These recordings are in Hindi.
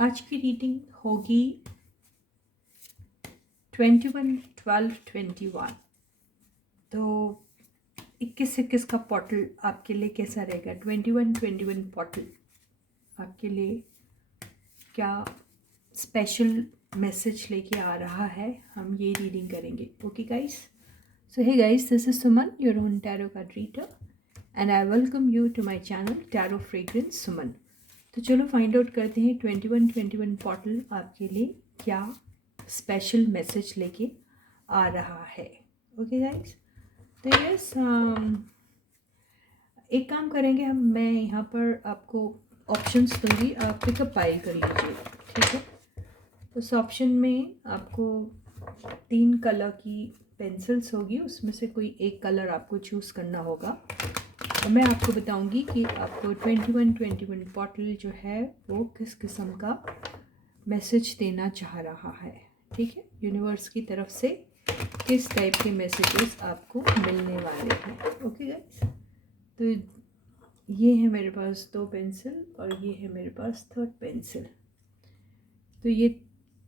आज की रीडिंग होगी 21/12/21। तो 21-21 का पोर्टल आपके लिए कैसा रहेगा? 21/21 पोर्टल आपके लिए क्या स्पेशल मैसेज लेके आ रहा है, हम ये रीडिंग करेंगे। Okay guys, so hey guys, this is Suman, your own tarot card reader, and I welcome you to my channel tarot fragrance Suman. तो चलो फाइंड आउट करते हैं 21/21 पोर्टल आपके लिए क्या स्पेशल मैसेज लेके आ रहा है। ओके गाइस, तो यस, एक काम करेंगे हम, मैं यहाँ पर आपको ऑप्शंस दूंगी, आप पिकअप पाइल कर लीजिए, ठीक है। उस ऑप्शन में आपको 3 कलर की पेंसिल्स होगी, उसमें से कोई एक कलर आपको चूज़ करना होगा और मैं आपको बताऊंगी कि आपको 21/21 पोर्टल जो है वो किस किस्म का मैसेज देना चाह रहा है, ठीक है। यूनिवर्स की तरफ से किस टाइप के मैसेजेस आपको मिलने वाले हैं। ओके गाइस, तो ये है मेरे पास 2 पेंसिल और ये है मेरे पास 3rd पेंसिल। तो ये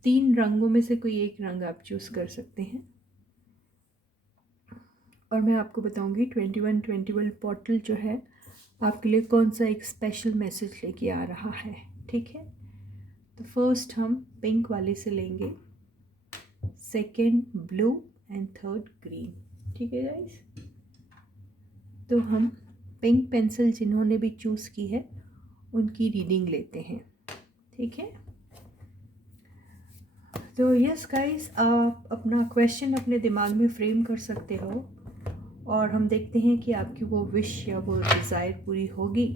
3 रंगों में से कोई एक रंग आप चूज़ कर सकते हैं और मैं आपको बताऊंगी 21/21 पोर्टल जो है आपके लिए कौन सा एक स्पेशल मैसेज लेके आ रहा है, ठीक है। तो फर्स्ट हम पिंक वाले से लेंगे, second blue and third green, ठीक है गाइस। तो हम पिंक पेंसिल जिन्होंने भी चूज़ की है उनकी रीडिंग लेते हैं, ठीक है। तो यस गाइस, आप अपना क्वेश्चन अपने दिमाग में फ्रेम कर सकते हो और हम देखते हैं कि आपकी वो विश या वो डिज़ायर पूरी होगी।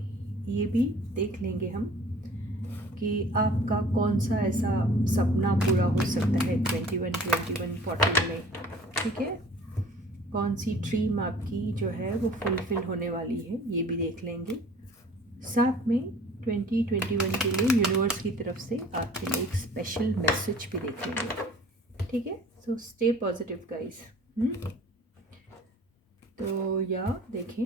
ये भी देख लेंगे हम कि आपका कौन सा ऐसा सपना पूरा हो सकता है 21/21 पोर्टल में, ठीक है। कौन सी ड्रीम आपकी जो है वो फुलफिल होने वाली है, ये भी देख लेंगे। साथ में 2021 के लिए यूनिवर्स की तरफ से आपके लिए एक स्पेशल मैसेज भी देख लेंगे, ठीक है। So stay positive guys. तो या देखें,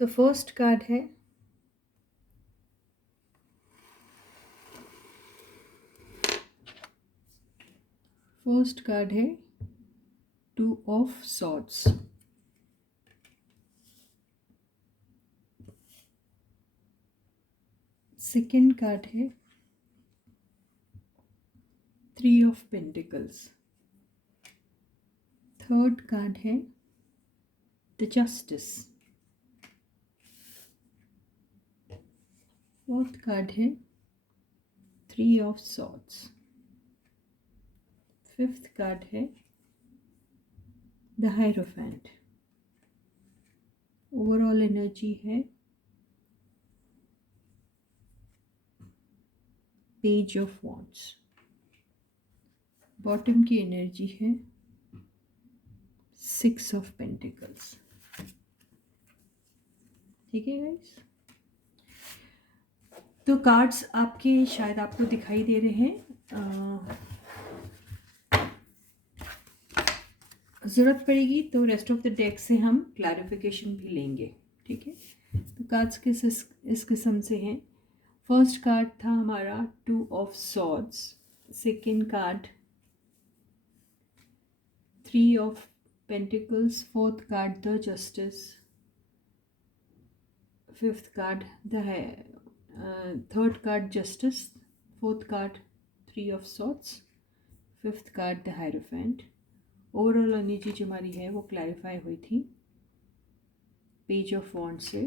सो फर्स्ट कार्ड है two of swords. Second card है 3 ऑफ पेंटिकल्स। थर्ड कार्ड है द जस्टिस। फोर्थ कार्ड है 3 ऑफ सॉर्ड्स। फिफ्थ कार्ड है द हायरोफेंट। ओवरऑल एनर्जी है पेज ऑफ वॉन्ड्स। बॉटम की एनर्जी है 6 ऑफ पेंटिकल्स, ठीक है गाइस। तो कार्ड्स आपके शायद आपको दिखाई दे रहे हैं, ज़रूरत पड़ेगी तो रेस्ट ऑफ द डेक से हम क्लैरिफिकेशन भी लेंगे, ठीक है। तो कार्ड्स किस इस किस्म से हैं। फर्स्ट कार्ड था हमारा 2 of swords. Second card 3 of pentacles. Fourth card the justice. Fifth card the है, third card justice. Fourth card 3 of swords. Fifth card the hierophant. Overall energy जो हमारी है वो क्लैरिफाई हुई थी पेज ऑफ वॉन्ड से,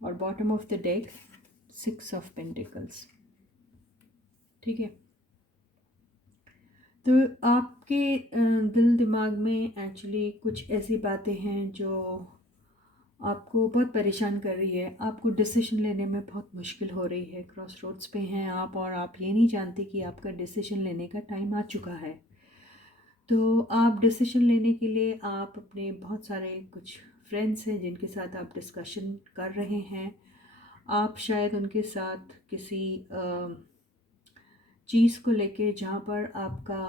और bottom of the deck 6 of pentacles, ठीक है। तो आपके दिल दिमाग में एक्चुअली कुछ ऐसी बातें हैं जो आपको बहुत परेशान कर रही है। आपको डिसीजन लेने में बहुत मुश्किल हो रही है, क्रॉस रोड्स पे हैं आप और आप ये नहीं जानते कि आपका डिसीजन लेने का टाइम आ चुका है। तो आप डिसीजन लेने के लिए आप अपने बहुत सारे कुछ फ्रेंड्स हैं जिनके साथ आप डिस्कशन कर रहे हैं। आप शायद उनके साथ किसी चीज़ को लेके जहाँ पर आपका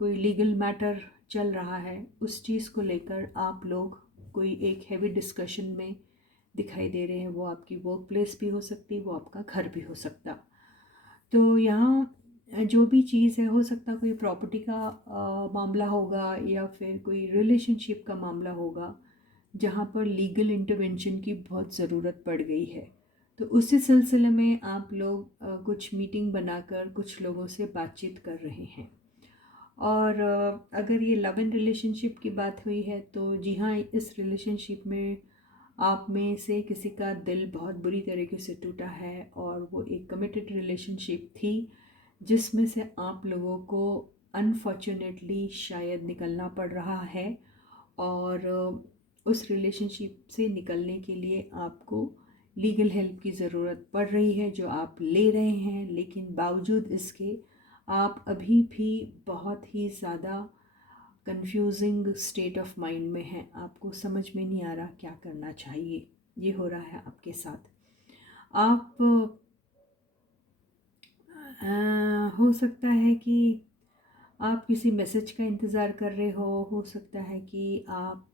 कोई लीगल मैटर चल रहा है, उस चीज़ को लेकर आप लोग कोई एक हैवी डिस्कशन में दिखाई दे रहे हैं। वो आपकी वर्क प्लेस भी हो सकती, वो आपका घर भी हो सकता। तो यहाँ जो भी चीज़ है, हो सकता कोई प्रॉपर्टी का मामला होगा या फिर कोई रिलेशनशिप का मामला होगा जहाँ पर लीगल इंटरवेंशन की बहुत ज़रूरत पड़ गई है। तो उसी सिलसिले में आप लोग कुछ मीटिंग बनाकर कुछ लोगों से बातचीत कर रहे हैं। और अगर ये लव एंड रिलेशनशिप की बात हुई है तो जी हाँ, इस रिलेशनशिप में आप में से किसी का दिल बहुत बुरी तरीके से टूटा है और वो एक कमिटेड रिलेशनशिप थी जिसमें से आप लोगों को अनफॉर्चुनेटली शायद निकलना पड़ रहा है। और उस रिलेशनशिप से निकलने के लिए आपको लीगल हेल्प की ज़रूरत पड़ रही है जो आप ले रहे हैं, लेकिन बावजूद इसके आप अभी भी बहुत ही ज़्यादा कंफ्यूजिंग स्टेट ऑफ माइंड में हैं। आपको समझ में नहीं आ रहा क्या करना चाहिए। ये हो रहा है आपके साथ। आप हो सकता है कि आप किसी मैसेज का इंतज़ार कर रहे हो सकता है कि आप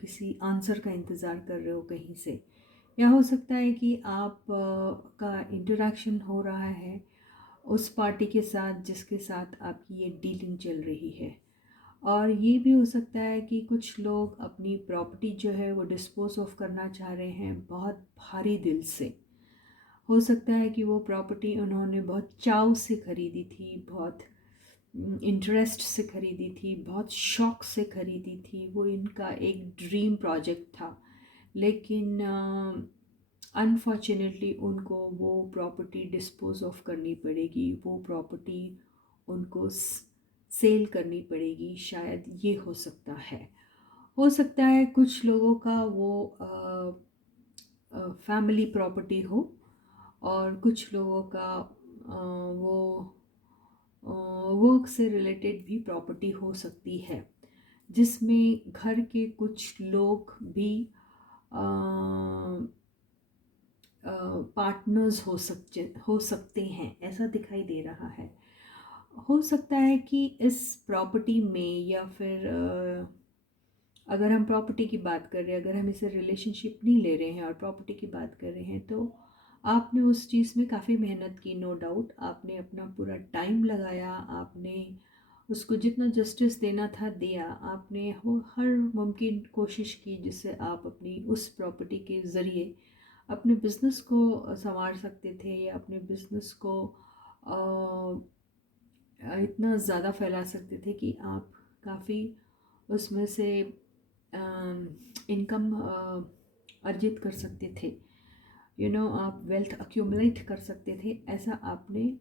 किसी आंसर का इंतज़ार कर रहे हो कहीं से, या हो सकता है कि आप का इंटरेक्शन हो रहा है उस पार्टी के साथ जिसके साथ आपकी ये डीलिंग चल रही है। और ये भी हो सकता है कि कुछ लोग अपनी प्रॉपर्टी जो है वो डिस्पोज ऑफ करना चाह रहे हैं बहुत भारी दिल से। हो सकता है कि वो प्रॉपर्टी उन्होंने बहुत चाव से ख़रीदी थी, बहुत इंटरेस्ट से ख़रीदी थी, बहुत शौक़ से ख़रीदी थी। वो इनका एक ड्रीम प्रोजेक्ट था, लेकिन अनफॉर्चुनेटली उनको वो प्रॉपर्टी डिस्पोज ऑफ करनी पड़ेगी, वो प्रॉपर्टी उनको सेल करनी पड़ेगी। शायद ये हो सकता है। हो सकता है कुछ लोगों का वो फैमिली प्रॉपर्टी हो और कुछ लोगों का वो वर्क से रिलेटेड भी प्रॉपर्टी हो सकती है जिसमें घर के कुछ लोग भी पार्टनर्स हो सकते हैं, ऐसा दिखाई दे रहा है। हो सकता है कि इस प्रॉपर्टी में या फिर अगर हम प्रॉपर्टी की बात कर रहे हैं, अगर हम इसे रिलेशनशिप नहीं ले रहे हैं और प्रॉपर्टी की बात कर रहे हैं, तो आपने उस चीज़ में काफ़ी मेहनत की, नो डाउट। आपने अपना पूरा टाइम लगाया, आपने उसको जितना जस्टिस देना था दिया, आपने हर मुमकिन कोशिश की जिससे आप अपनी उस प्रॉपर्टी के ज़रिए अपने बिज़नेस को संवार सकते थे या अपने बिज़नेस को इतना ज़्यादा फैला सकते थे कि आप काफ़ी उसमें से इनकम अर्जित कर सकते थे। आप वेल्थ अक्यूमुलेट कर सकते थे। ऐसा आपने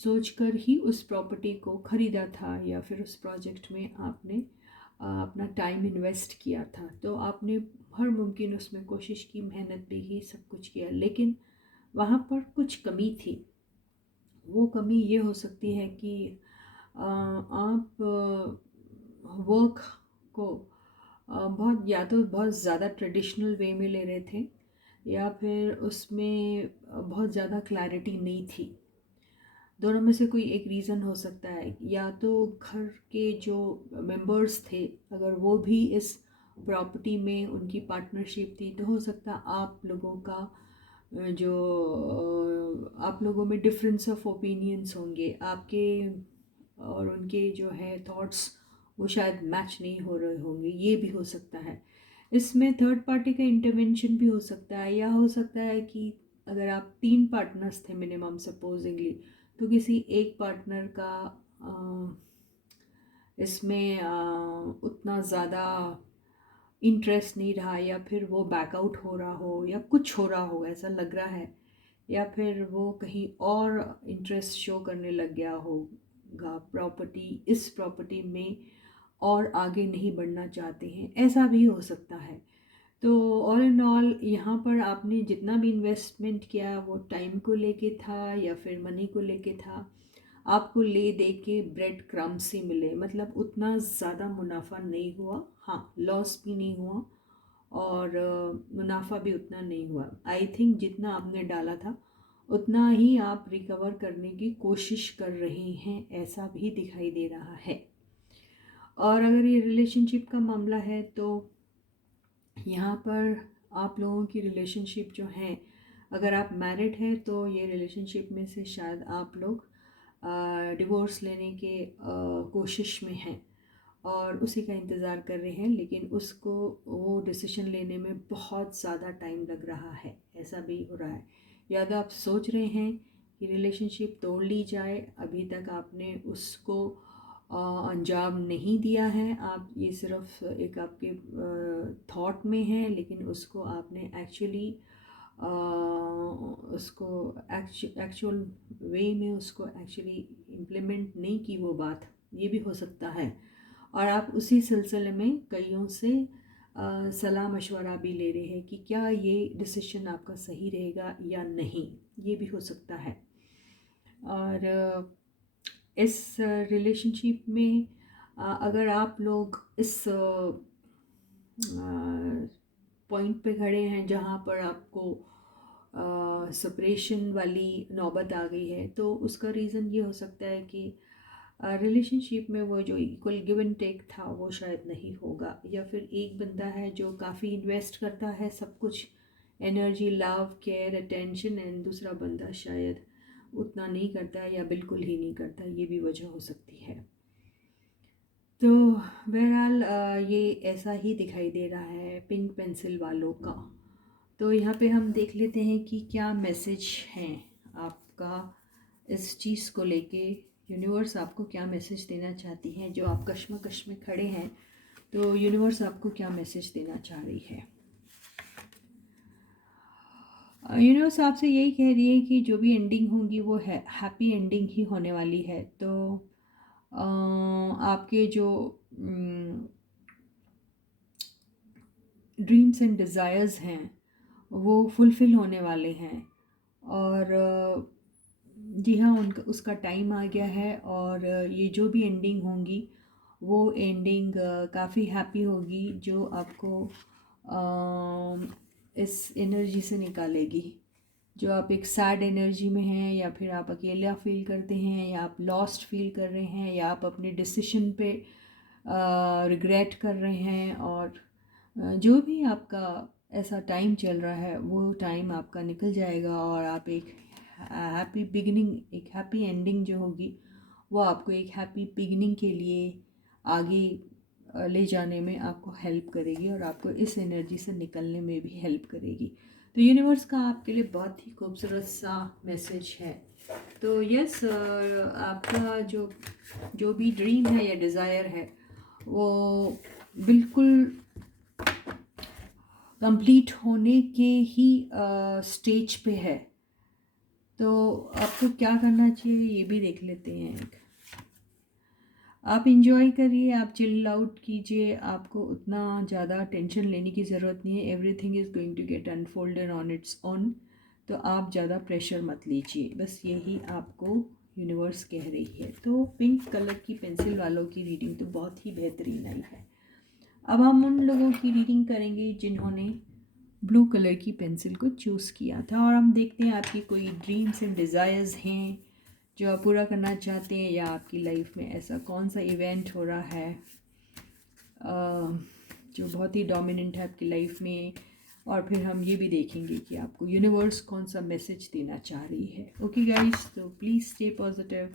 सोचकर ही उस प्रॉपर्टी को ख़रीदा था या फिर उस प्रोजेक्ट में आपने अपना टाइम इन्वेस्ट किया था। तो आपने हर मुमकिन उसमें कोशिश की, मेहनत भी की, सब कुछ किया, लेकिन वहाँ पर कुछ कमी थी। वो कमी ये हो सकती है कि आप वर्क को बहुत ज़्यादा ट्रेडिशनल वे में ले रहे थे या फिर उसमें बहुत ज़्यादा क्लैरिटी नहीं थी। दोनों में से कोई एक रीज़न हो सकता है। या तो घर के जो मेंबर्स थे, अगर वो भी इस प्रॉपर्टी में उनकी पार्टनरशिप थी, तो हो सकता आप लोगों का आप लोगों में डिफरेंस ऑफ ओपिनियंस होंगे, आपके और उनके जो है थॉट्स वो शायद मैच नहीं हो रहे होंगे। ये भी हो सकता है। इसमें थर्ड पार्टी का इंटरवेंशन भी हो सकता है, या हो सकता है कि अगर आप 3 पार्टनर्स थे मिनिमम सपोजिंगली, तो किसी एक पार्टनर का इसमें उतना ज़्यादा इंटरेस्ट नहीं रहा, या फिर वो बैकआउट हो रहा हो, या कुछ हो रहा हो ऐसा लग रहा है, या फिर वो कहीं और इंटरेस्ट शो करने लग गया होगा इस प्रॉपर्टी में और आगे नहीं बढ़ना चाहते हैं, ऐसा भी हो सकता है। तो ऑल इन ऑल यहाँ पर आपने जितना भी इन्वेस्टमेंट किया वो टाइम को लेके था या फिर मनी को लेके था। आपको ले दे के ब्रेड क्रम्स ही मिले, मतलब उतना ज़्यादा मुनाफा नहीं हुआ। हाँ, लॉस भी नहीं हुआ और मुनाफा भी उतना नहीं हुआ। आई थिंक जितना आपने डाला था उतना ही आप रिकवर करने की कोशिश कर रहे हैं, ऐसा भी दिखाई दे रहा है। और अगर ये रिलेशनशिप का मामला है तो यहाँ पर आप लोगों की रिलेशनशिप जो है, अगर आप मैरिड हैं तो ये रिलेशनशिप में से शायद आप लोग डिवोर्स लेने के कोशिश में हैं और उसी का इंतज़ार कर रहे हैं, लेकिन उसको वो डिसीजन लेने में बहुत ज़्यादा टाइम लग रहा है, ऐसा भी हो रहा है। या तो आप सोच रहे हैं कि रिलेशनशिप तोड़ ली जाए, अभी तक आपने उसको अंजाम नहीं दिया है, आप ये सिर्फ एक आपके थॉट में है, लेकिन उसको आपने एक्चुअली उसको एक्चुअल वे में उसको एक्चुअली इम्प्लीमेंट नहीं की वो बात, ये भी हो सकता है। और आप उसी सिलसिले में कईयों से सलाह मशवरा भी ले रहे हैं कि क्या ये डिसीजन आपका सही रहेगा या नहीं, ये भी हो सकता है। और इस रिलेशनशिप में अगर आप लोग इस पॉइंट पे खड़े हैं जहाँ पर आपको सेपरेशन वाली नौबत आ गई है, तो उसका रीज़न ये हो सकता है कि रिलेशनशिप में वो जो इक्वल गिव एंड टेक था वो शायद नहीं होगा, या फिर एक बंदा है जो काफ़ी इन्वेस्ट करता है सब कुछ, energy, love, care, attention, and दूसरा बंदा शायद उतना नहीं करता है या बिल्कुल ही नहीं करता, ये भी वजह हो सकती है। तो बहरहाल ये ऐसा ही दिखाई दे रहा है पिंक पेंसिल वालों का। तो यहाँ पे हम देख लेते हैं कि क्या मैसेज हैं आपका इस चीज़ को लेके, यूनिवर्स आपको क्या मैसेज देना चाहती है। जो आप कश्मकश में खड़े हैं तो यूनिवर्स आपको क्या मैसेज देना चाह रही है। यूनिवर्स आपसे यही कह रही है कि जो भी एंडिंग होंगी वो है हैप्पी एंडिंग ही होने वाली है। तो आपके जो ड्रीम्स एंड डिज़ायर्स हैं वो फुलफ़िल होने वाले हैं। और जी हाँ, उनका उसका टाइम आ गया है। और ये जो भी एंडिंग होंगी वो एंडिंग काफ़ी हैप्पी होगी, जो आपको इस एनर्जी से निकालेगी। जो आप एक सैड एनर्जी में हैं, या फिर आप अकेला फील करते हैं, या आप लॉस्ट फील कर रहे हैं, या आप अपने डिसीजन पे रिग्रेट कर रहे हैं, और जो भी आपका ऐसा टाइम चल रहा है वो टाइम आपका निकल जाएगा और आप एक हैप्पी बिगिनिंग, एक हैप्पी एंडिंग जो होगी वो आपको एक हैप्पी बिगिनिंग के लिए आगे ले जाने में आपको हेल्प करेगी और आपको इस एनर्जी से निकलने में भी हेल्प करेगी। तो यूनिवर्स का आपके लिए बहुत ही खूबसूरत सा मैसेज है। तो यस, आपका जो भी ड्रीम है या डिज़ायर है वो बिल्कुल कंप्लीट होने के ही स्टेज पे है। तो आपको क्या करना चाहिए ये भी देख लेते हैं। आप इंजॉय करिए, आप चिल आउट कीजिए, आपको उतना ज़्यादा टेंशन लेने की ज़रूरत नहीं है। Everything is going to get unfolded on its own. तो आप ज़्यादा प्रेशर मत लीजिए, बस यही आपको यूनिवर्स कह रही है। तो पिंक कलर की पेंसिल वालों की रीडिंग तो बहुत ही बेहतरीन आई है। अब हम उन लोगों की रीडिंग करेंगे जिन्होंने ब्लू कलर की पेंसिल को चूज़ किया था, और हम देखते हैं आपकी कोई ड्रीम्स एंड डिज़ायर्स हैं जो आप पूरा करना चाहते हैं, या आपकी लाइफ में ऐसा कौन सा इवेंट हो रहा है जो बहुत ही डोमिनेंट है आपकी लाइफ में। और फिर हम ये भी देखेंगे कि आपको यूनिवर्स कौन सा मैसेज देना चाह रही है। ओके गाइस, तो please stay positive,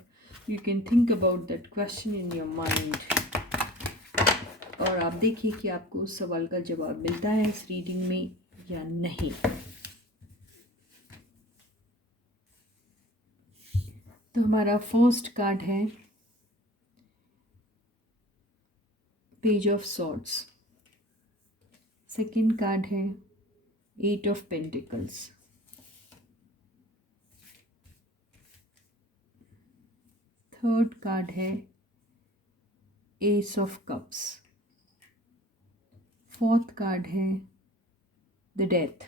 you can think about that question in your mind, और आप देखिए कि आपको उस सवाल का जवाब मिलता है इस रीडिंग में या नहीं। तो हमारा फर्स्ट कार्ड है page of swords, second card है eight of pentacles, third card है ace of cups, fourth card है द डेथ,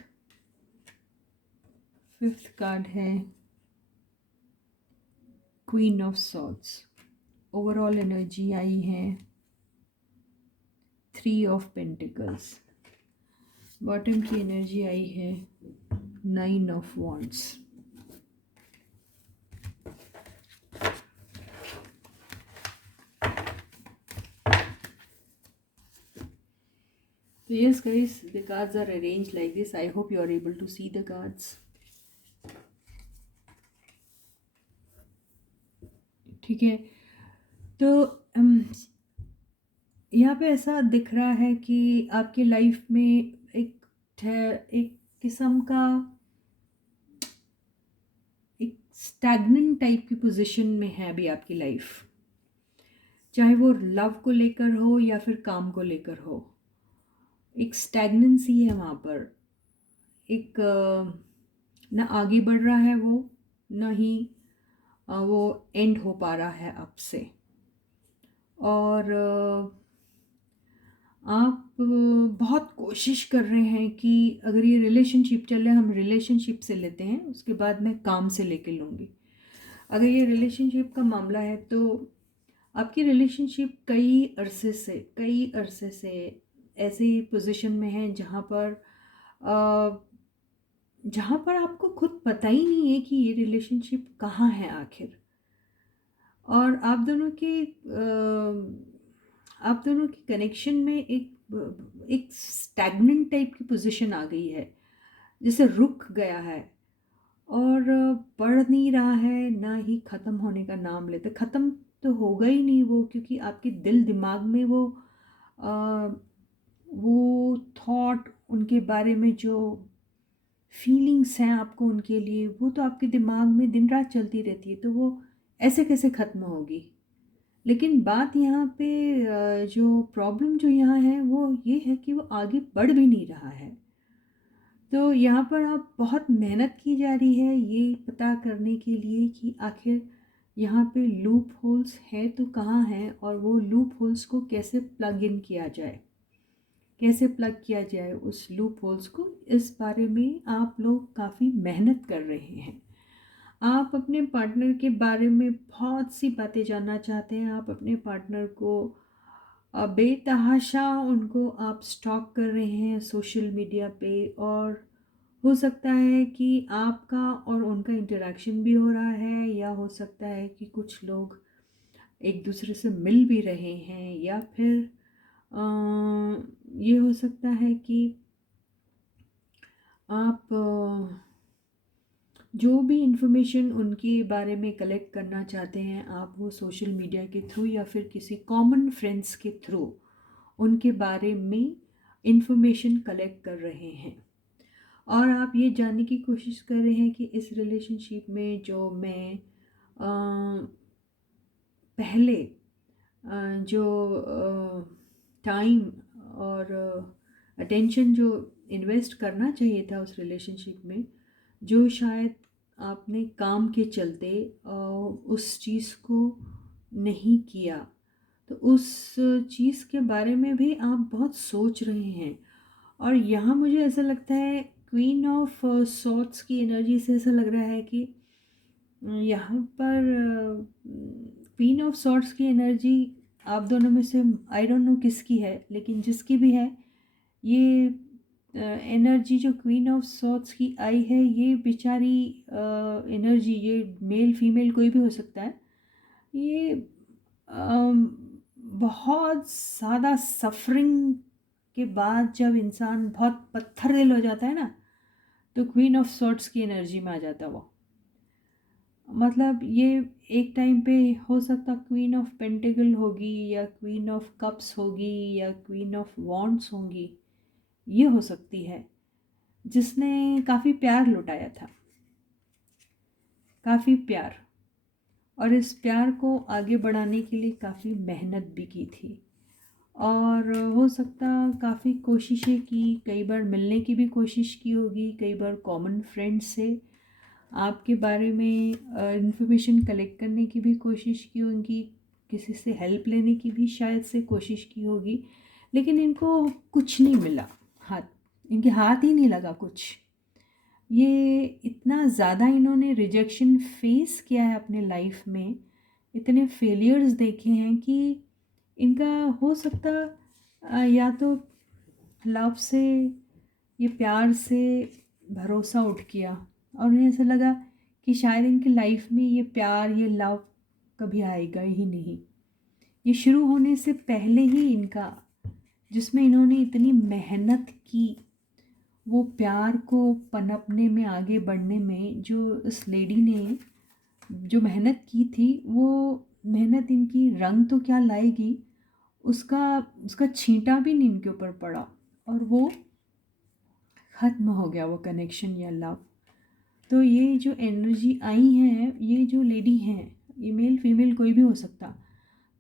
फिफ्थ कार्ड है queen of swords. Overall energy आई है 3 ऑफ पेंटिकल्स। बॉटम की एनर्जी आई है 9 ऑफ वॉन्ड्स। तो yes guys, the cards are arranged like this. I hope you are able to see the cards. ठीक है, तो यहाँ पे ऐसा दिख रहा है कि आपके लाइफ में एक किस्म का एक स्टैग्नेंट टाइप की पोजीशन में है अभी आपकी लाइफ, चाहे वो लव को लेकर हो या फिर काम को लेकर हो। एक स्टैग्नेंसी है वहाँ पर, एक ना आगे बढ़ रहा है वो, ना ही वो एंड हो पा रहा है आपसे। और आप बहुत कोशिश कर रहे हैं कि अगर ये रिलेशनशिप चल रहा है, हम रिलेशनशिप से लेते हैं, उसके बाद मैं काम से लेके लूँगी। अगर ये रिलेशनशिप का मामला है तो आपकी रिलेशनशिप कई अरसे से ऐसी पोजीशन में है जहाँ पर आपको खुद पता ही नहीं है कि ये रिलेशनशिप कहाँ है आखिर। और आप दोनों की कनेक्शन में एक स्टैग्नेंट टाइप की पोजीशन आ गई है, जैसे रुक गया है और बढ़ नहीं रहा है, ना ही ख़त्म होने का नाम लेते। ख़त्म तो होगा ही नहीं वो, क्योंकि आपके दिल दिमाग में वो थॉट, उनके बारे में जो फीलिंग्स हैं आपको उनके लिए, वो तो आपके दिमाग में दिन रात चलती रहती है, तो वो ऐसे कैसे ख़त्म होगी। लेकिन बात यहाँ पे जो प्रॉब्लम जो यहाँ है वो ये है कि वो आगे बढ़ भी नहीं रहा है। तो यहाँ पर आप बहुत मेहनत की जा रही है ये पता करने के लिए कि आखिर यहाँ पे लूप होल्स है तो कहाँ हैं, और वो लूप होल्स को कैसे प्लग इन किया जाए, कैसे प्लग किया जाए उस लूप होल्स को। इस बारे में आप लोग काफ़ी मेहनत कर रहे हैं। आप अपने पार्टनर के बारे में बहुत सी बातें जानना चाहते हैं। आप अपने पार्टनर को बेतहाशा उनको आप स्टॉक कर रहे हैं सोशल मीडिया पे, और हो सकता है कि आपका और उनका इंटरेक्शन भी हो रहा है, या हो सकता है कि कुछ लोग एक दूसरे से मिल भी रहे हैं, या फिर ये हो सकता है कि आप जो भी इंफॉर्मेशन उनके बारे में कलेक्ट करना चाहते हैं, आप वो सोशल मीडिया के थ्रू या फिर किसी कॉमन फ्रेंड्स के थ्रू उनके बारे में इंफॉर्मेशन कलेक्ट कर रहे हैं। और आप ये जानने की कोशिश कर रहे हैं कि इस रिलेशनशिप में जो मैं पहले जो टाइम और अटेंशन जो इन्वेस्ट करना चाहिए था उस रिलेशनशिप में, जो शायद आपने काम के चलते उस चीज़ को नहीं किया, तो उस चीज़ के बारे में भी आप बहुत सोच रहे हैं। और यहाँ मुझे ऐसा लगता है क्वीन ऑफ सॉर्ड्स की एनर्जी से ऐसा लग रहा है कि यहाँ पर क्वीन ऑफ सॉर्ड्स की एनर्जी आप दोनों में से आई डोंट नो किसकी है, लेकिन जिसकी भी है, ये एनर्जी जो क्वीन ऑफ सॉर्ड्स की आई है, ये बेचारी एनर्जी, ये मेल फीमेल कोई भी हो सकता है, ये बहुत ज़्यादा सफरिंग के बाद जब इंसान बहुत पत्थर दिल हो जाता है ना, तो क्वीन ऑफ सॉर्ड्स की एनर्जी में आ जाता है वो। मतलब ये एक टाइम पे हो सकता क्वीन ऑफ पेंटिकल होगी, या क्वीन ऑफ कप्स होगी, या क्वीन ऑफ वॉन्ड्स होंगी, ये हो सकती है, जिसने काफ़ी प्यार लुटाया था, काफ़ी प्यार, और इस प्यार को आगे बढ़ाने के लिए काफ़ी मेहनत भी की थी। और हो सकता काफ़ी कोशिशें की, कई बार मिलने की भी कोशिश की होगी, कई बार कॉमन फ्रेंड से आपके बारे में इंफॉर्मेशन कलेक्ट करने की भी कोशिश की होगी, किसी से हेल्प लेने की भी शायद से कोशिश की होगी, लेकिन इनको कुछ नहीं मिला, इनके हाथ ही नहीं लगा कुछ। ये इतना ज़्यादा इन्होंने रिजेक्शन फेस किया है अपने लाइफ में, इतने फेलियर्स देखे हैं कि इनका हो सकता या तो लव से, ये प्यार से भरोसा उठ गया, और उन्हें ऐसा लगा कि शायद इनकी लाइफ में ये प्यार, ये लव कभी आएगा ही नहीं। ये शुरू होने से पहले ही इनका जिसमें इन्होंने इतनी मेहनत की, वो प्यार को पनपने में, आगे बढ़ने में जो उस लेडी ने जो मेहनत की थी, वो मेहनत इनकी रंग तो क्या लाएगी, उसका उसका छींटा भी नहीं इनके ऊपर पड़ा, और वो ख़त्म हो गया वो कनेक्शन या लव। तो ये जो एनर्जी आई है, ये जो लेडी हैं, ये मेल फीमेल कोई भी हो सकता,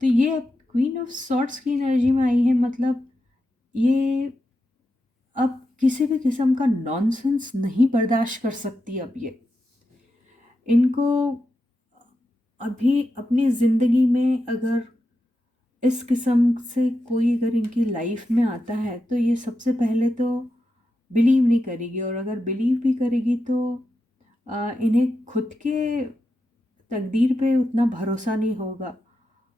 तो ये अब क्वीन ऑफ सॉर्ट्स की एनर्जी में आई है। मतलब ये अब किसी भी किस्म का नॉनसेंस नहीं बर्दाश्त कर सकती। अब ये इनको अभी अपनी ज़िंदगी में अगर इस किस्म से कोई अगर इनकी लाइफ में आता है, तो ये सबसे पहले तो बिलीव नहीं करेगी, और अगर बिलीव भी करेगी तो इन्हें खुद के तकदीर पे उतना भरोसा नहीं होगा।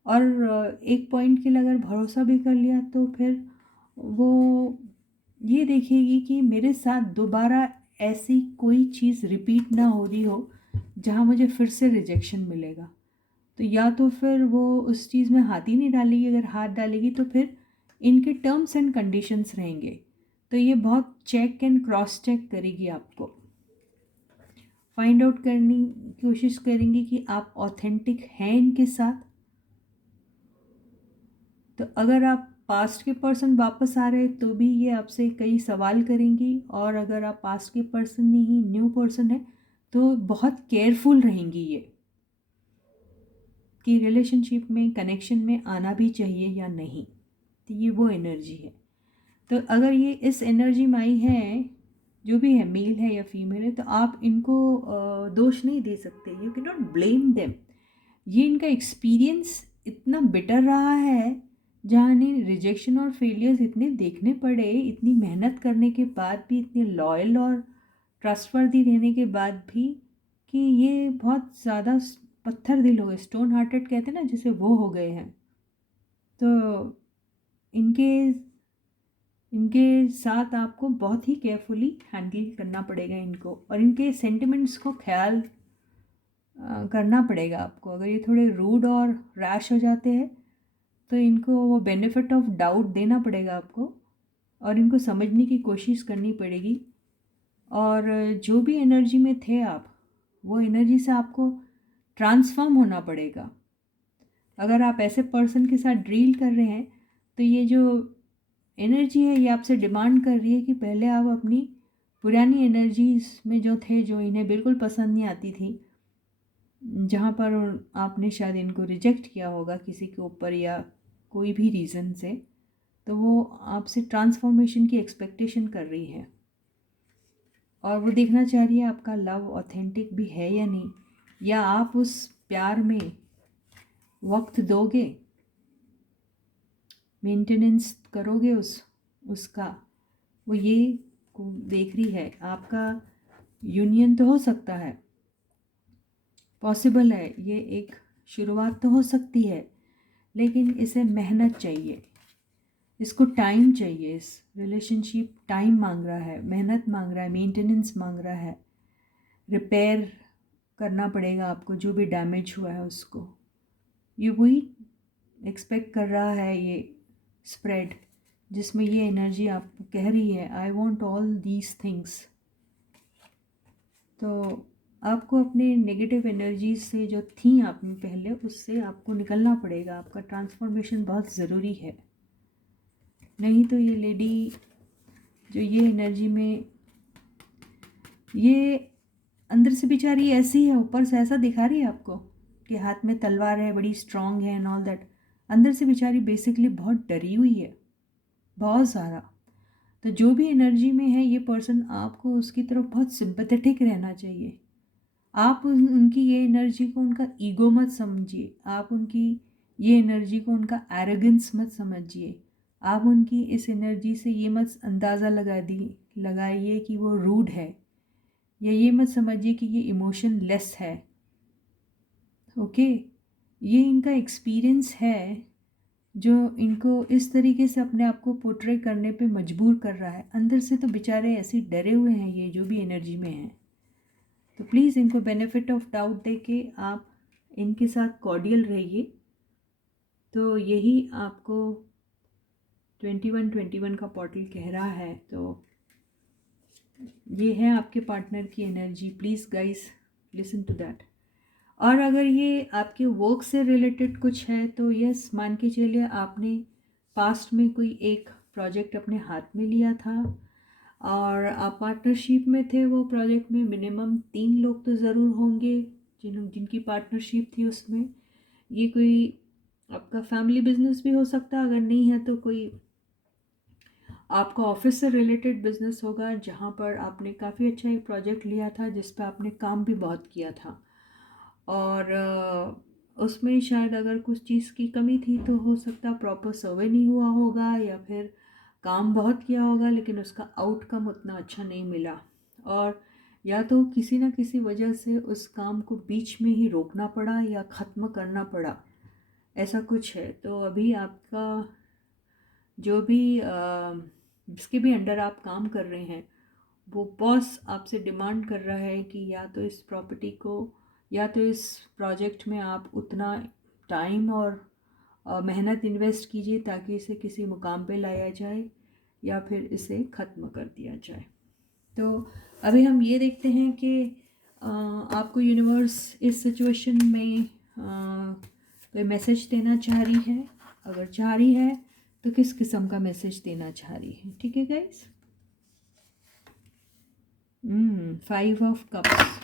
और एक पॉइंट के लिए अगर भरोसा भी कर लिया, तो फिर वो ये देखेगी कि मेरे साथ दोबारा ऐसी कोई चीज़ रिपीट ना हो रही हो जहाँ मुझे फिर से रिजेक्शन मिलेगा। तो या तो फिर वो उस चीज़ में हाथ ही नहीं डालेगी, अगर हाथ डालेगी तो फिर इनके टर्म्स एंड कंडीशंस रहेंगे। तो ये बहुत चेक एंड क्रॉस चेक करेगी, आपको फाइंड आउट करने की कोशिश करेंगी कि आप ऑथेंटिक हैं इनके साथ। तो अगर आप पास्ट के पर्सन वापस आ रहे हैं, तो भी ये आपसे कई सवाल करेंगी, और अगर आप पास्ट के पर्सन नहीं, न्यू पर्सन है, तो बहुत केयरफुल रहेंगी ये कि रिलेशनशिप में, कनेक्शन में आना भी चाहिए या नहीं। तो ये वो एनर्जी है। तो अगर ये इस एनर्जी में आई है, जो भी है, मेल है या फीमेल है, तो आप इनको दोष नहीं दे सकते। You can not blame them. ये इनका एक्सपीरियंस इतना बिटर रहा है, जहाँ इन्हें रिजेक्शन और फेलियर्स इतने देखने पड़े, इतनी मेहनत करने के बाद भी, इतने लॉयल और ट्रस्टवर्दी रहने के बाद भी, कि ये बहुत ज़्यादा पत्थर दिल हो गए, स्टोन हार्टेड कहते हैं ना, जैसे वो हो गए हैं। तो इनके इनके साथ आपको बहुत ही केयरफुली हैंडल करना पड़ेगा इनको, और इनके सेंटिमेंट्स को ख्याल करना पड़ेगा आपको। अगर ये थोड़े रूड और रैश हो जाते हैं, तो इनको वो बेनिफिट ऑफ डाउट देना पड़ेगा आपको, और इनको समझने की कोशिश करनी पड़ेगी। और जो भी एनर्जी में थे आप, वो एनर्जी से आपको ट्रांसफॉर्म होना पड़ेगा। अगर आप ऐसे पर्सन के साथ डील कर रहे हैं, तो ये जो एनर्जी है, ये आपसे डिमांड कर रही है कि पहले आप अपनी पुरानी एनर्जीज में जो थे, जो इन्हें बिल्कुल पसंद नहीं आती थी, जहाँ पर आपने शायद इनको रिजेक्ट किया होगा किसी के ऊपर या कोई भी रीज़न से, तो वो आपसे ट्रांसफॉर्मेशन की एक्सपेक्टेशन कर रही है, और वो देखना चाह रही है आपका लव ऑथेंटिक भी है या नहीं, या आप उस प्यार में वक्त दोगे, मेंटेनेंस करोगे उसका। वो ये को देख रही है। आपका यूनियन तो हो सकता है, पॉसिबल है, ये एक शुरुआत तो हो सकती है, लेकिन इसे मेहनत चाहिए, इसको टाइम चाहिए। इस रिलेशनशिप टाइम मांग रहा है, मेहनत मांग रहा है, मेंटेनेंस मांग रहा है, रिपेयर करना पड़ेगा आपको जो भी डैमेज हुआ है उसको। ये वही एक्सपेक्ट कर रहा है, ये स्प्रेड, जिसमें ये एनर्जी आपको कह रही है, I want all these things. तो आपको अपने नेगेटिव एनर्जीज से जो थी आप में पहले, उससे आपको निकलना पड़ेगा। आपका ट्रांसफॉर्मेशन बहुत ज़रूरी है, नहीं तो ये लेडी जो ये एनर्जी में, ये अंदर से बेचारी ऐसी है, ऊपर से ऐसा दिखा रही है आपको कि हाथ में तलवार है, बड़ी स्ट्रांग है एंड ऑल दैट। अंदर से बेचारी बेसिकली बहुत डरी हुई है, बहुत ज़्यादा। तो जो भी एनर्जी में है ये पर्सन, आपको उसकी तरफ बहुत सिंपैथेटिक रहना चाहिए। आप उनकी ये एनर्जी को उनका ईगो मत समझिए, आप उनकी ये एनर्जी को उनका एरोगेंस मत समझिए। आप उनकी इस एनर्जी से ये मत अंदाज़ा लगाइए कि वो रूड है, या ये मत समझिए कि ये इमोशन लेस है। ओके, ये इनका एक्सपीरियंस है जो इनको इस तरीके से अपने आप को पोर्ट्रे करने पे मजबूर कर रहा है। अंदर से तो बेचारे ऐसे डरे हुए हैं ये, जो भी एनर्जी में हैं। तो प्लीज़ इनको बेनिफिट ऑफ डाउट दे के आप इनके साथ कॉर्डियल रहिए। तो यही आपको 2121 का पोर्टल कह रहा है। तो ये है आपके पार्टनर की energy. Please guys listen to that. और अगर ये आपके वर्क से रिलेटेड कुछ है तो यस, मान के चलिए आपने पास्ट में कोई एक प्रोजेक्ट अपने हाथ में लिया था और आप पार्टनरशिप में थे। वो प्रोजेक्ट में मिनिमम 3 लोग तो ज़रूर होंगे जिनकी पार्टनरशिप थी उसमें। ये कोई आपका फैमिली बिजनेस भी हो सकता है, अगर नहीं है तो कोई आपका ऑफिस से रिलेटेड बिजनेस होगा जहाँ पर आपने काफ़ी अच्छा एक प्रोजेक्ट लिया था जिस पर आपने काम भी बहुत किया था। और उसमें शायद अगर कुछ चीज़ की कमी थी तो हो सकता प्रॉपर सर्वे नहीं हुआ होगा, या फिर काम बहुत किया होगा लेकिन उसका आउटकम उतना अच्छा नहीं मिला, और या तो किसी न किसी वजह से उस काम को बीच में ही रोकना पड़ा या ख़त्म करना पड़ा, ऐसा कुछ है। तो अभी आपका जो भी जिसके भी अंडर आप काम कर रहे हैं वो बॉस आपसे डिमांड कर रहा है कि या तो इस प्रॉपर्टी को या तो इस प्रोजेक्ट में आप उतना टाइम और मेहनत इन्वेस्ट कीजिए ताकि इसे किसी मुकाम पे लाया जाए, या फिर इसे ख़त्म कर दिया जाए। तो अभी हम ये देखते हैं कि आपको यूनिवर्स इस सिचुएशन में कोई मैसेज देना चाह रही है। अगर चाह रही है तो किस किस्म का मैसेज देना चाह रही है। ठीक है गाइस। 5 of cups.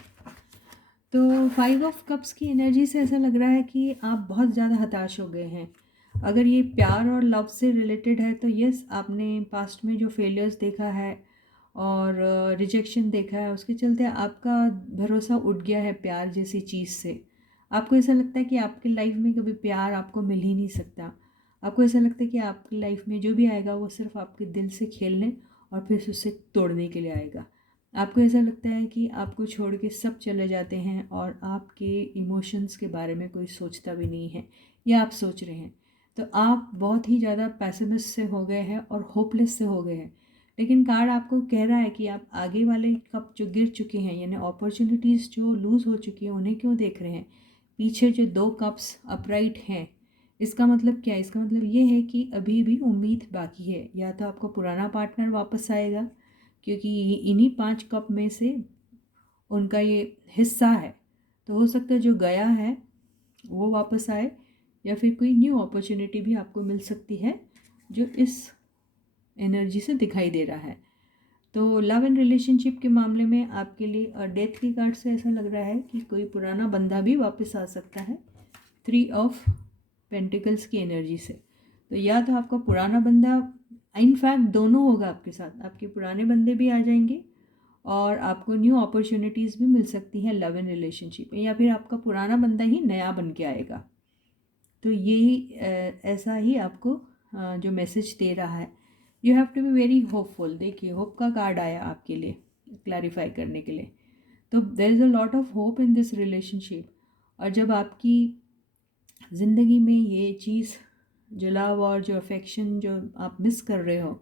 तो 5 ऑफ कप्स की एनर्जी से ऐसा लग रहा है कि आप बहुत ज़्यादा हताश हो गए हैं। अगर ये प्यार और लव से रिलेटेड है तो यस, आपने पास्ट में जो फेलियर्स देखा है और रिजेक्शन देखा है उसके चलते आपका भरोसा उठ गया है प्यार जैसी चीज़ से। आपको ऐसा लगता है कि आपकी लाइफ में कभी प्यार आपको मिल ही नहीं सकता। आपको ऐसा लगता है कि आपकी लाइफ में जो भी आएगा वो सिर्फ आपके दिल से खेलने और फिर उसे तोड़ने के लिए आएगा। आपको ऐसा लगता है कि आपको छोड़ के सब चले जाते हैं और आपके इमोशंस के बारे में कोई सोचता भी नहीं है, या आप सोच रहे हैं। तो आप बहुत ही ज़्यादा पैसिमिस्ट से हो गए हैं और होपलेस से हो गए हैं। लेकिन कार्ड आपको कह रहा है कि आप आगे वाले कप जो गिर चुके हैं, यानी अपॉर्चुनिटीज़ जो लूज़ हो चुकी हैं, उन्हें क्यों देख रहे हैं। पीछे जो 2 कप्स अपराइट हैं, इसका मतलब क्या है? इसका मतलब ये है कि अभी भी उम्मीद बाकी है। या तो आपका पुराना पार्टनर वापस आएगा, क्योंकि इन्हीं 5 कप में से उनका ये हिस्सा है। तो हो सकता है जो गया है वो वापस आए, या फिर कोई न्यू अपॉर्चुनिटी भी आपको मिल सकती है जो इस एनर्जी से दिखाई दे रहा है। तो लव एंड रिलेशनशिप के मामले में आपके लिए डेथ की कार्ड से ऐसा लग रहा है कि कोई पुराना बंदा भी वापस आ सकता है 3 ऑफ पेंटिकल्स की एनर्जी से। तो या तो आपका पुराना बंदा, इनफैक्ट दोनों होगा आपके साथ, आपके पुराने बंदे भी आ जाएंगे और आपको न्यू अपॉर्चुनिटीज़ भी मिल सकती हैं लव एंड रिलेशनशिप में, या फिर आपका पुराना बंदा ही नया बन के आएगा। तो यही ऐसा ही आपको जो मैसेज दे रहा है। You have to be very hopeful. देखिए, होप का कार्ड आया आपके लिए क्लैरिफाई करने के लिए। तो there is a lot of hope in this relationship. और जब आपकी ज़िंदगी में ये चीज़, जो लव और जो अफेक्शन जो आप मिस कर रहे हो,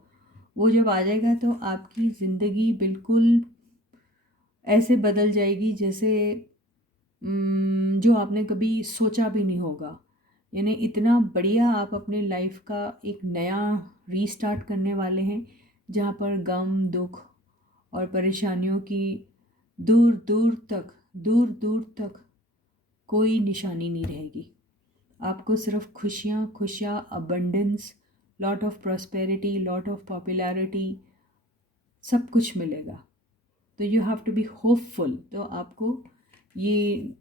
वो जब आ जाएगा तो आपकी ज़िंदगी बिल्कुल ऐसे बदल जाएगी जैसे जो आपने कभी सोचा भी नहीं होगा। यानी इतना बढ़िया आप अपने लाइफ का एक नया रीस्टार्ट करने वाले हैं, जहाँ पर गम, दुख और परेशानियों की दूर दूर तक कोई निशानी नहीं रहेगी। आपको सिर्फ खुशियाँ, abundance, lot of prosperity, lot of popularity, सब कुछ मिलेगा। तो you have to be hopeful. तो आपको ये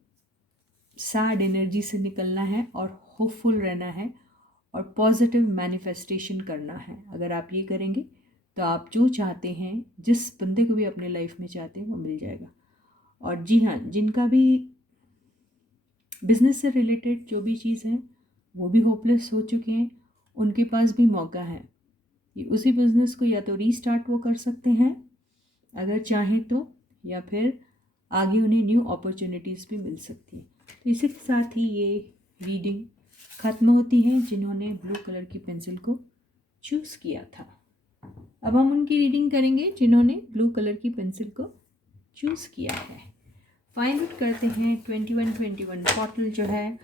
सैड एनर्जी से निकलना है और होपफुल रहना है और पॉजिटिव मैनिफेस्टेशन करना है। अगर आप ये करेंगे तो आप जो चाहते हैं, जिस बंदे को भी अपने लाइफ में चाहते हैं, वो मिल जाएगा। और जी हाँ, जिनका भी बिजनेस से रिलेटेड जो भी चीज़ है वो भी होपलेस हो चुके हैं, उनके पास भी मौका है कि उसी बिज़नेस को या तो रीस्टार्ट वो कर सकते हैं अगर चाहें तो, या फिर आगे उन्हें न्यू अपॉर्चुनिटीज़ भी मिल सकती हैं। तो इसी के साथ ही ये रीडिंग ख़त्म होती है जिन्होंने ब्लू कलर की पेंसिल को चूज़ किया था। अब हम उनकी रीडिंग करेंगे जिन्होंने ब्लू कलर की पेंसिल को चूज़ किया है। फाइंड आउट करते हैं 2121 पोर्टल जो है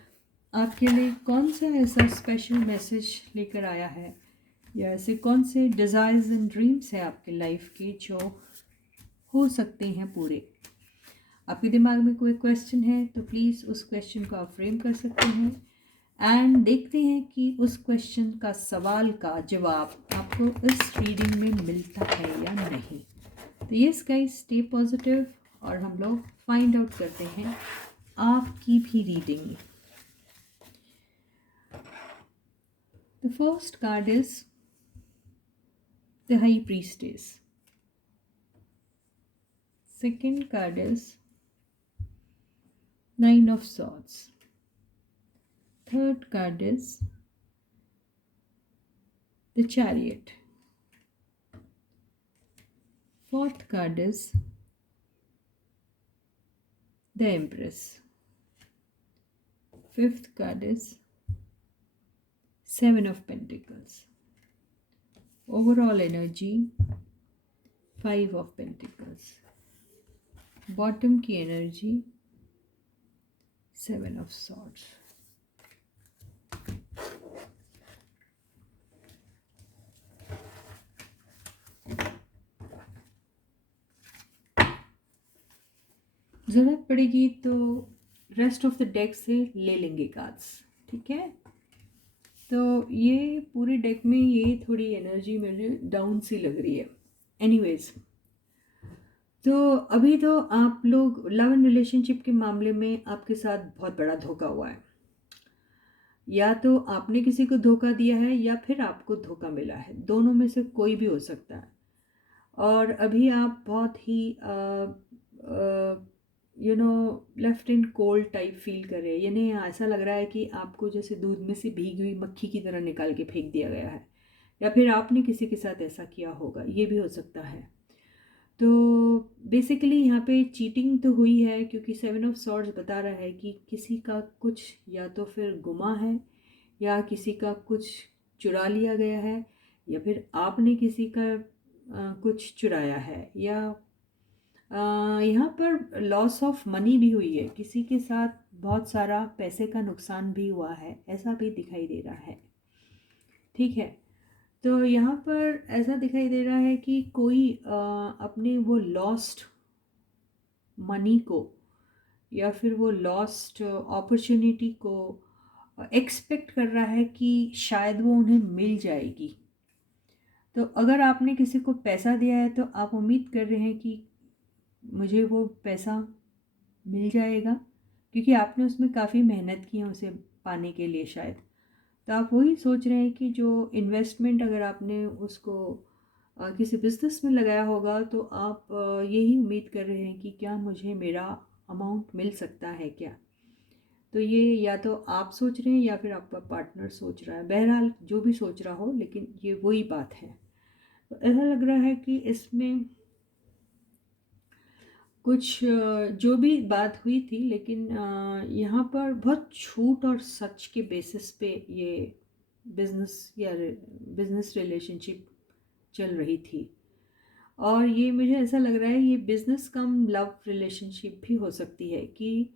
आपके लिए कौन सा ऐसा स्पेशल मैसेज लेकर आया है, या ऐसे कौन से डिज़ायर्स एंड ड्रीम्स हैं आपके लाइफ के जो हो सकते हैं पूरे। आपके दिमाग में कोई क्वेश्चन है तो प्लीज़ उस क्वेश्चन को आप फ्रेम कर सकते हैं एंड देखते हैं कि उस क्वेश्चन का सवाल का जवाब आपको इस रीडिंग में मिलता है या नहीं। तो यस गाइस, स्टे पॉजिटिव और हम लोग फाइंड आउट करते हैं आपकी भी reading. The first card is the high priestess. Second card is Nine of Swords. Third card is the Chariot. Fourth card is the Empress. Fifth card is Seven of Pentacles. Overall energy Five of Pentacles. Bottom की energy Seven of Swords. ज़रूरत पड़ेगी तो रेस्ट ऑफ द डेक से ले लेंगे कार्ड्स, ठीक है। तो ये पूरे डेक में ये थोड़ी एनर्जी मुझे डाउन सी लग रही है। एनीवेज, तो अभी तो आप लोग लव एंड रिलेशनशिप के मामले में आपके साथ बहुत बड़ा धोखा हुआ है। या तो आपने किसी को धोखा दिया है या फिर आपको धोखा मिला है, दोनों में से कोई भी हो सकता है। और अभी आप बहुत ही left in cold type feel कर रहे हैं, यानी ऐसा लग रहा है कि आपको जैसे दूध में से भीगी हुई मक्खी की तरह निकाल के फेंक दिया गया है, या फिर आपने किसी के साथ ऐसा किया होगा, ये भी हो सकता है। तो बेसिकली यहाँ पे चीटिंग तो हुई है, क्योंकि सेवन ऑफ सॉर्ड्स बता रहा है कि किसी का कुछ या तो फिर गुमा है, या किसी का कुछ चुरा लिया गया है, या फिर आपने किसी का कुछ चुराया है, या यहाँ पर लॉस ऑफ मनी भी हुई है, किसी के साथ बहुत सारा पैसे का नुकसान भी हुआ है, ऐसा भी दिखाई दे रहा है, ठीक है। तो यहाँ पर ऐसा दिखाई दे रहा है कि कोई अपने वो लॉस्ट मनी को या फिर वो लॉस्ट अपॉर्चुनिटी को एक्सपेक्ट कर रहा है कि शायद वो उन्हें मिल जाएगी। तो अगर आपने किसी को पैसा दिया है तो आप उम्मीद कर रहे हैं कि मुझे वो पैसा मिल जाएगा, क्योंकि आपने उसमें काफ़ी मेहनत की है उसे पाने के लिए शायद। तो आप वही सोच रहे हैं कि जो इन्वेस्टमेंट अगर आपने उसको किसी बिजनेस में लगाया होगा, तो आप यही उम्मीद कर रहे हैं कि क्या मुझे मेरा अमाउंट मिल सकता है क्या। तो ये या तो आप सोच रहे हैं या फिर आपका पार्टनर सोच रहा है, बहरहाल जो भी सोच रहा हो, लेकिन ये वही बात है। तो ऐसा लग रहा है कि इसमें कुछ जो भी बात हुई थी, लेकिन यहाँ पर बहुत झूठ और सच के बेसिस पे ये बिज़नेस या बिज़नेस रिलेशनशिप चल रही थी। और ये मुझे ऐसा लग रहा है ये बिज़नेस कम लव रिलेशनशिप भी हो सकती है, कि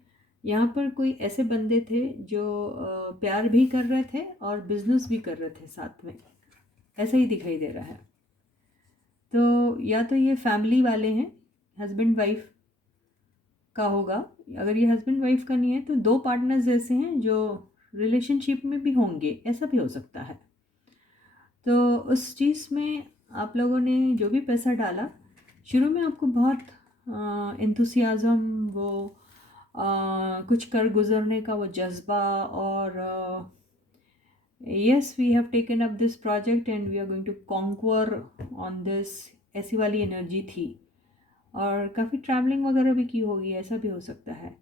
यहाँ पर कोई ऐसे बंदे थे जो प्यार भी कर रहे थे और बिज़नेस भी कर रहे थे साथ में, ऐसा ही दिखाई दे रहा है। तो या तो ये फैमिली वाले हैं, हस्बैंड वाइफ का होगा। अगर ये हस्बैंड वाइफ का नहीं है तो दो पार्टनर्स ऐसे हैं जो रिलेशनशिप में भी होंगे, ऐसा भी हो सकता है। तो उस चीज़ में आप लोगों ने जो भी पैसा डाला, शुरू में आपको बहुत एंथुसियाज़म, वो कुछ कर गुजरने का वो जज्बा, और yes we have taken up this project and we are going to conquer on this, ऐसी वाली एनर्जी थी। और काफ़ी ट्रैवलिंग वगैरह भी की होगी, ऐसा भी हो सकता है।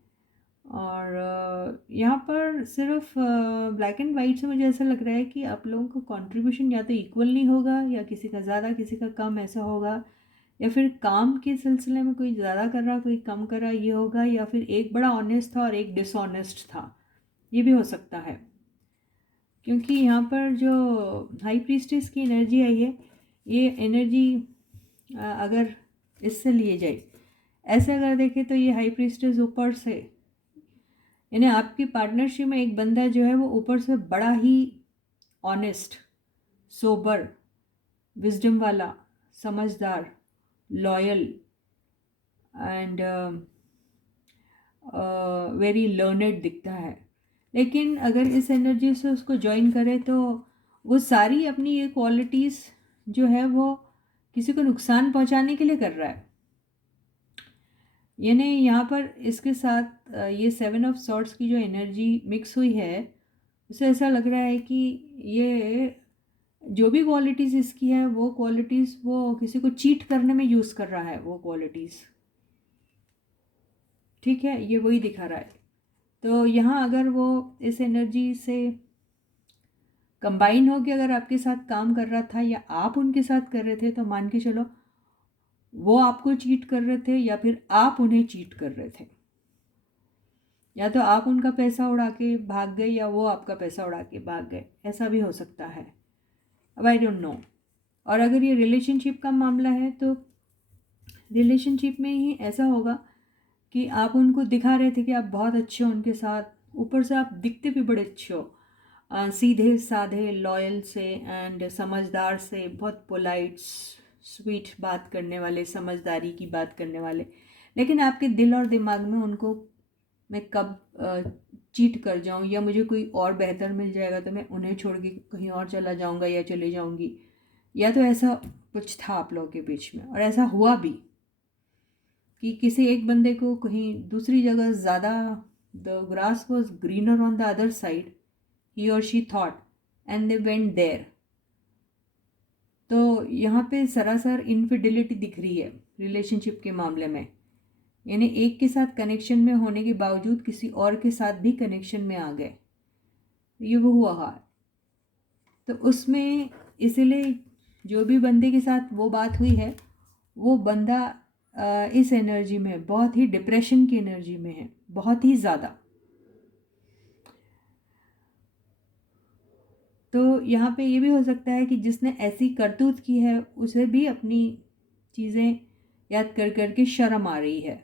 और यहाँ पर सिर्फ ब्लैक एंड वाइट से मुझे ऐसा लग रहा है कि आप लोगों का कंट्रीब्यूशन या तो इक्वल नहीं होगा, या किसी का ज़्यादा किसी का कम ऐसा होगा, या फिर काम के सिलसिले में कोई ज़्यादा कर रहा कोई कम कर रहा ये होगा, या फिर एक बड़ा ऑनेस्ट था और एक डिसऑनेस्ट था, ये भी हो सकता है। क्योंकि यहाँ पर जो हाई प्रीस्टेस की एनर्जी आई है, ये एनर्जी अगर इससे लिए जाए, ऐसे अगर देखें तो ये हाई प्रीस्टेस ऊपर से, यानी आपकी पार्टनरशिप में एक बंदा जो है वो ऊपर से बड़ा ही ऑनेस्ट, सोबर विजडम वाला, समझदार, लॉयल एंड वेरी लर्नेड दिखता है। लेकिन अगर इस एनर्जी से उसको ज्वाइन करें तो वो सारी अपनी ये क्वालिटीज़ जो है वो किसी को नुकसान पहुंचाने के लिए कर रहा है। यानी यहाँ पर इसके साथ ये 7 ऑफ सॉर्ड्स की जो एनर्जी मिक्स हुई है, उससे ऐसा लग रहा है कि ये जो भी क्वालिटीज़ इसकी है वो क्वालिटीज़ वो किसी को चीट करने में यूज़ कर रहा है वो क्वालिटीज़। ठीक है, ये वही दिखा रहा है। तो यहाँ अगर वो इस एनर्जी से कंबाइन होकर अगर आपके साथ काम कर रहा था या आप उनके साथ कर रहे थे, तो मान के चलो वो आपको चीट कर रहे थे या फिर आप उन्हें चीट कर रहे थे, या तो आप उनका पैसा उड़ा के भाग गए या वो आपका पैसा उड़ा के भाग गए, ऐसा भी हो सकता है। अब आई डोंट नो। और अगर ये रिलेशनशिप का मामला है तो रिलेशनशिप में ही ऐसा होगा कि आप उनको दिखा रहे थे कि आप बहुत अच्छे हो उनके साथ, ऊपर से आप दिखते भी बड़े अच्छे हो, सीधे साधे, लॉयल से एंड समझदार से, बहुत पोलाइट स्वीट बात करने वाले, समझदारी की बात करने वाले। लेकिन आपके दिल और दिमाग में उनको मैं कब चीट कर जाऊं या मुझे कोई और बेहतर मिल जाएगा तो मैं उन्हें छोड़ के कहीं और चला जाऊंगा या चली जाऊंगी, या तो ऐसा कुछ था आप लोगों के बीच में। और ऐसा हुआ भी कि किसी एक बंदे को कहीं दूसरी जगह ज़्यादा, the grass was greener on the other side, ही और she thought, and they went there. तो यहाँ पे सरासर इनफिडिलिटी दिख रही है रिलेशनशिप के मामले में। यानी एक के साथ कनेक्शन में होने के बावजूद किसी और के साथ भी कनेक्शन में आ गए, ये वो हुआ हाल। तो उसमें इसीलिए जो भी बंदे के साथ वो बात हुई है, वो बंदा इस एनर्जी में, बहुत ही डिप्रेशन की एनर्जी में है, बहुत ही ज़्यादा। तो यहाँ पे ये भी हो सकता है कि जिसने ऐसी करतूत की है उसे भी अपनी चीज़ें याद कर कर के शर्म आ रही है,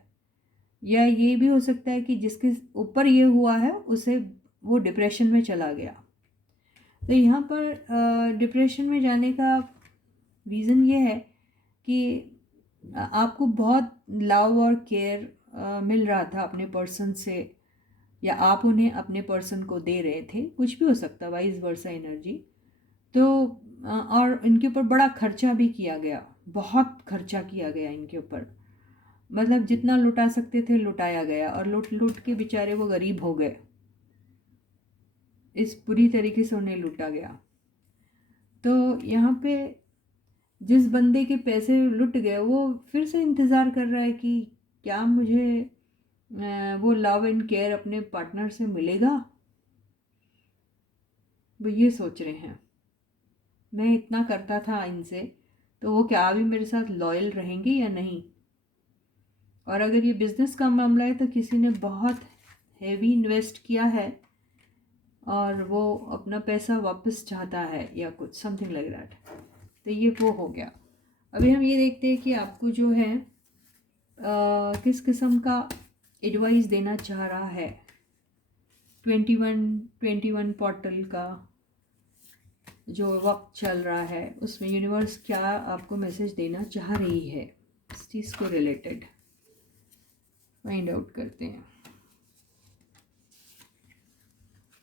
या ये भी हो सकता है कि जिसके ऊपर ये हुआ है उसे वो डिप्रेशन में चला गया। तो यहाँ पर डिप्रेशन में जाने का रीज़न ये है कि आपको बहुत लव और केयर मिल रहा था अपने पर्सन से, या आप उन्हें अपने पर्सन को दे रहे थे, कुछ भी हो सकता है, वाइस वर्सा एनर्जी। तो और इनके ऊपर बड़ा खर्चा भी किया गया, बहुत खर्चा किया गया इनके ऊपर, मतलब जितना लुटा सकते थे लुटाया गया, और लूट लूट के बेचारे वो गरीब हो गए, इस बुरी तरीके से उन्हें लूटा गया। तो यहाँ पे जिस बंदे के पैसे लुट गए वो फिर से इंतज़ार कर रहा है कि क्या मुझे वो लव एंड केयर अपने पार्टनर से मिलेगा। वो ये सोच रहे हैं, मैं इतना करता था इनसे, तो वो क्या अभी मेरे साथ लॉयल रहेंगे या नहीं। और अगर ये बिज़नेस का मामला है तो किसी ने बहुत हैवी इन्वेस्ट किया है और वो अपना पैसा वापस चाहता है या कुछ समथिंग लाइक दैट। तो ये वो हो गया। अभी हम ये देखते हैं कि आपको जो है किस किस्म का एडवाइस देना चाह रहा है 21 पोर्टल का जो वक्त चल रहा है, उसमें यूनिवर्स क्या आपको मैसेज देना चाह रही है इस चीज़ को रिलेटेड, फाइंड आउट करते हैं।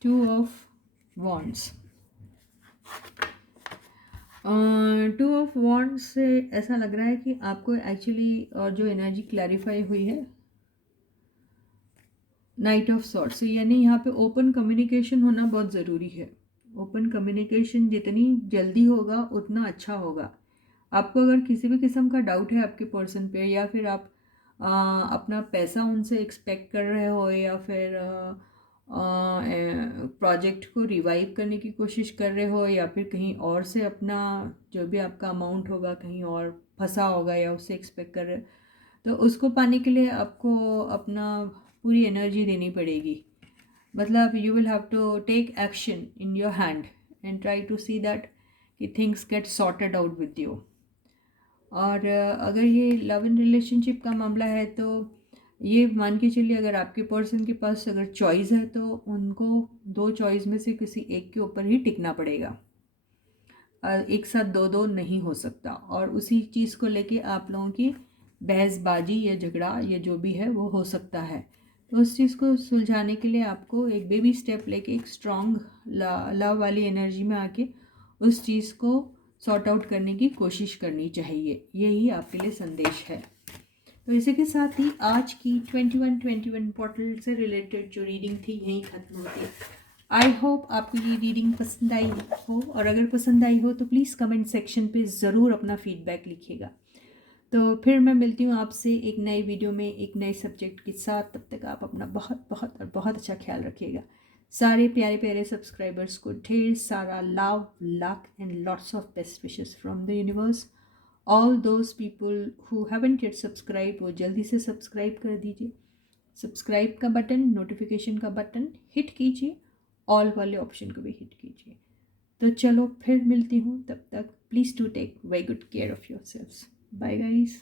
2 ऑफ वॉन्ड्स। 2 ऑफ वॉन्ड्स से ऐसा लग रहा है कि आपको एक्चुअली और जो एनर्जी क्लैरिफाई हुई है नाइट ऑफ सॉर्ड्स, यानी यहाँ पे ओपन कम्युनिकेशन होना बहुत ज़रूरी है। ओपन कम्युनिकेशन जितनी जल्दी होगा उतना अच्छा होगा। आपको अगर किसी भी किस्म का डाउट है आपके पर्सन पे, या फिर आप अपना पैसा उनसे एक्सपेक्ट कर रहे हो, या फिर प्रोजेक्ट को रिवाइव करने की कोशिश कर रहे हो, या फिर कहीं और से अपना जो भी आपका अमाउंट होगा कहीं और फंसा होगा या उससे एक्सपेक्ट कर रहे हो, तो उसको पाने के लिए आपको अपना पूरी एनर्जी देनी पड़ेगी। मतलब you will have to take action in your hand and try to see that कि things get sorted out with you. और अगर ये लव इन रिलेशनशिप का मामला है तो ये मान के चलिए, अगर आपके पर्सन के पास अगर चॉइस है तो उनको 2 चॉइस में से किसी एक के ऊपर ही टिकना पड़ेगा। एक साथ दो दो नहीं हो सकता, और उसी चीज़ को लेके आप लोगों की बहसबाजी या झगड़ा या जो भी है वो हो सकता है। तो उस चीज़ को सुलझाने के लिए आपको एक बेबी स्टेप लेके एक स्ट्रॉन्ग लव वाली एनर्जी में आके उस चीज़ को सॉर्ट आउट करने की कोशिश करनी चाहिए। यही आपके लिए संदेश है। तो इसी के साथ ही आज की 21 पोर्टल से रिलेटेड जो रीडिंग थी यहीं ख़त्म होती है। आई होप आपको ये रीडिंग पसंद आई हो, और अगर पसंद आई हो तो प्लीज़ कमेंट सेक्शन पे ज़रूर अपना फीडबैक लिखिएगा। तो फिर मैं मिलती हूँ आपसे एक नई वीडियो में एक नए सब्जेक्ट के साथ। तब तक आप अपना बहुत बहुत और बहुत अच्छा ख्याल रखिएगा। सारे प्यारे प्यारे सब्सक्राइबर्स को ढेर सारा love, luck and lots of best wishes from the universe. All those people who haven't yet subscribe, वो जल्दी से सब्सक्राइब कर दीजिए। सब्सक्राइब का बटन, नोटिफिकेशन का बटन हिट कीजिए, ऑल वाले ऑप्शन को भी हिट कीजिए। तो चलो फिर मिलती हूँ, तब तक please do take very good care of yourselves. Bye guys.